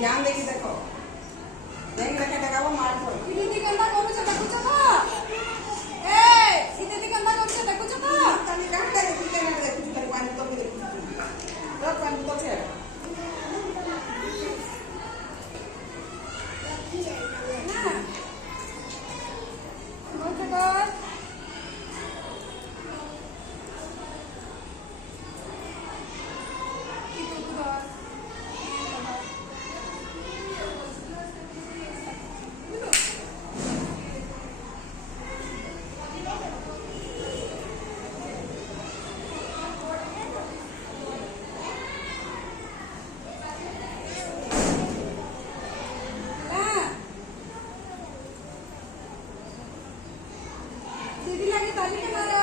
ध्यान देके देखो देख रखे लगाओ मार को दीदी केंदा करू छ देखु छ त ए ई दीदी केंदा करू छ देखु छ त खाली काट दे तू केना देखु छ खाली पानी तो देखु छ पानी तो छे ना बहुत कर दीदी लगे ताली के मारो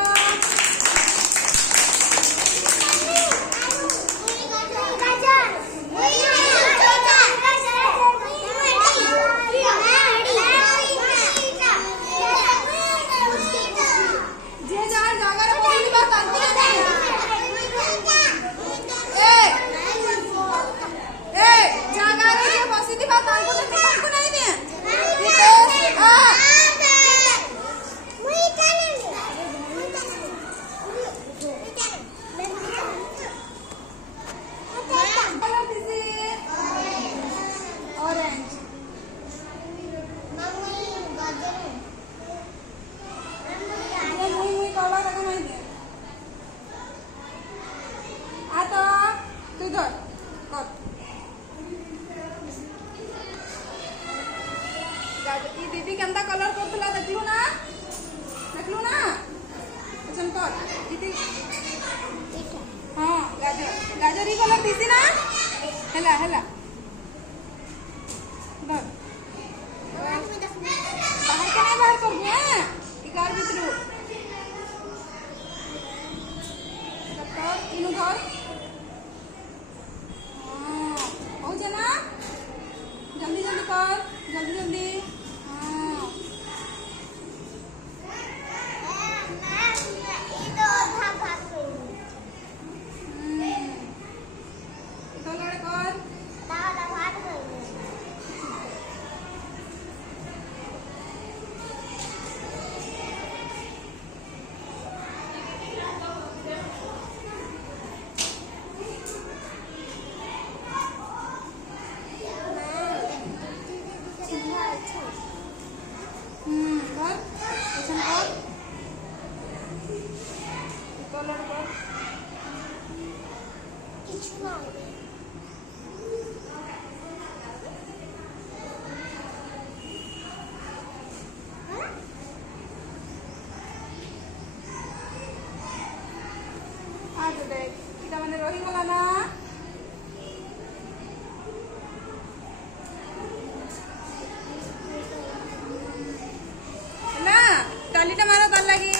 जे जार जागर बोली बात आती है ए जागर के बसी दी बात हमको नहीं दे दीदी केंदा कलर करथला देखलु ना पसंद कर दीदी हां गाजर ही कलर दीदी ना हेला बाहर के नहीं बाहर कर हां ई कार भीतर इनु घर हां हो जना जल्दी कर जल्दी इटा मैंने रही गला ना ना तालीटा मारो ताल लगी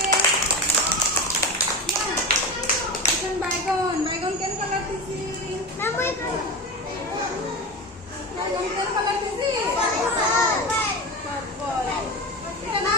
बैगन केन कलर थीसी ना बैगन केन कलर थीसी पर्पल इटा ना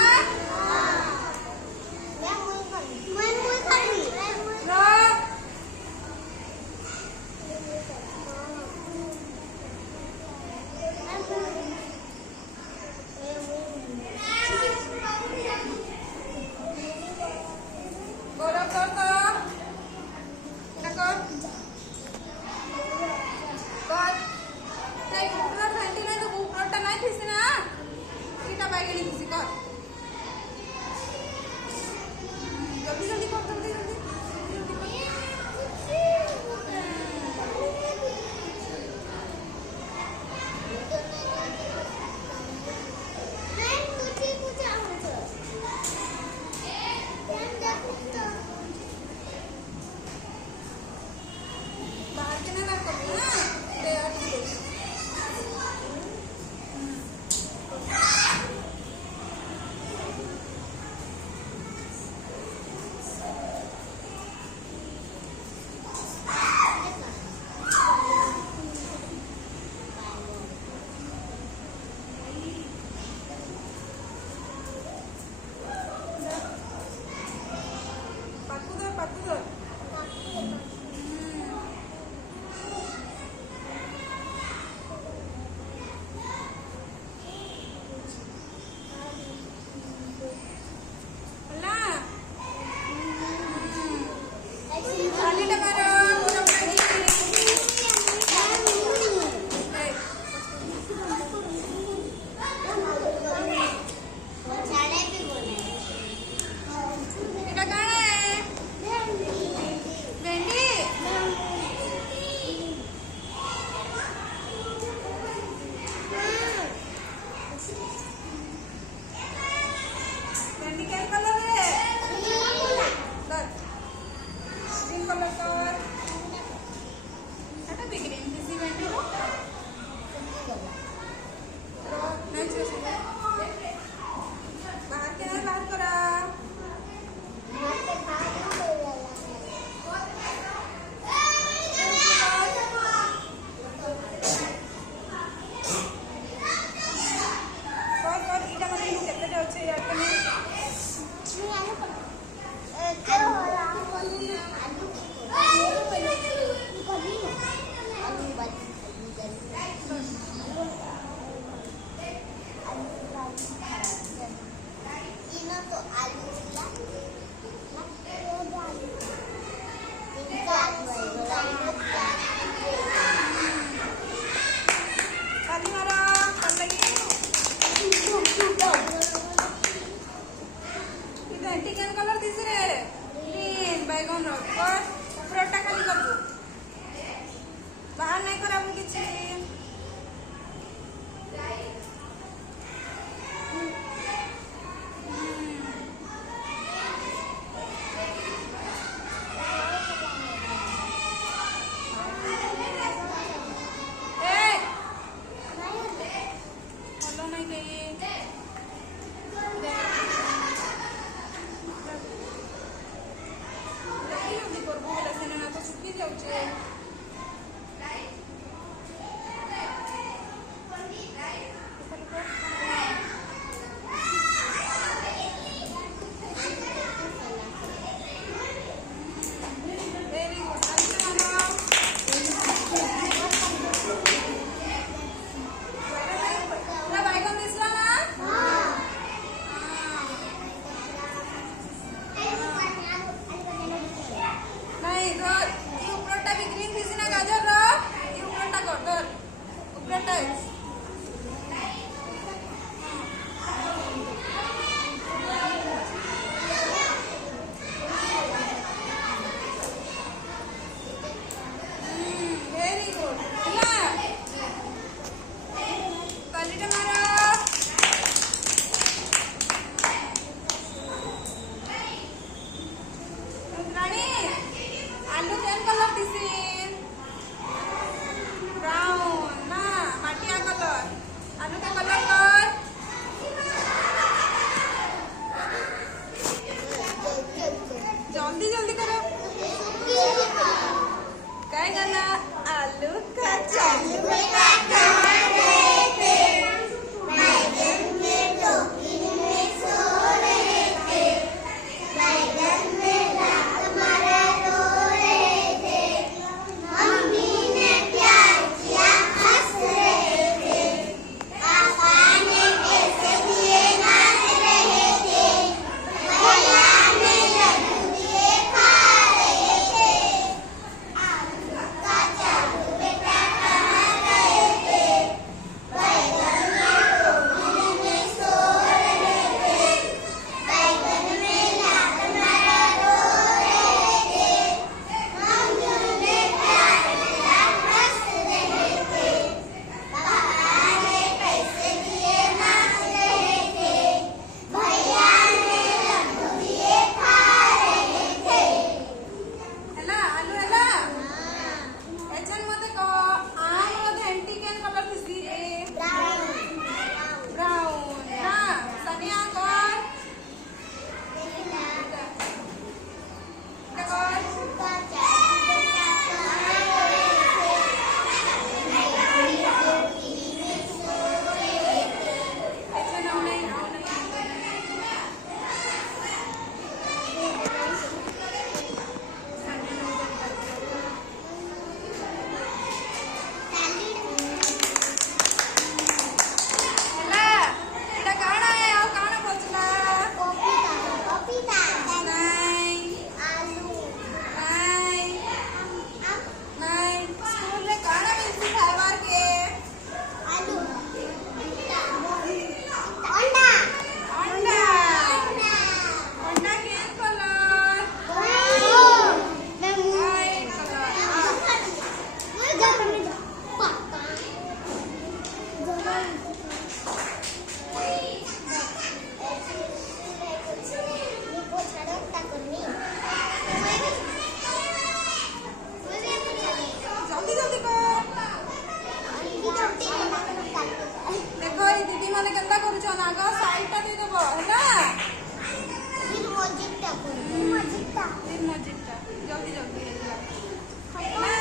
ହେଲା ଆଲୁ ହେଲା ଏଛନ୍ ମତେ କହ ଆମର ଘେଣ୍ଟି କେନ୍ କଲର ଦିସି ବ୍ରାଉନ୍ ନା ସାନିଆ କର ମାନେ କେନ୍ତା କରୁଛନ୍ ଆଗ ସାଇଡଟା ଦେଇଦେବ ହେଲା ମଜିଦଟା ଜଲ୍ଦି ଜଲ୍ଦି ହେଇଯିବ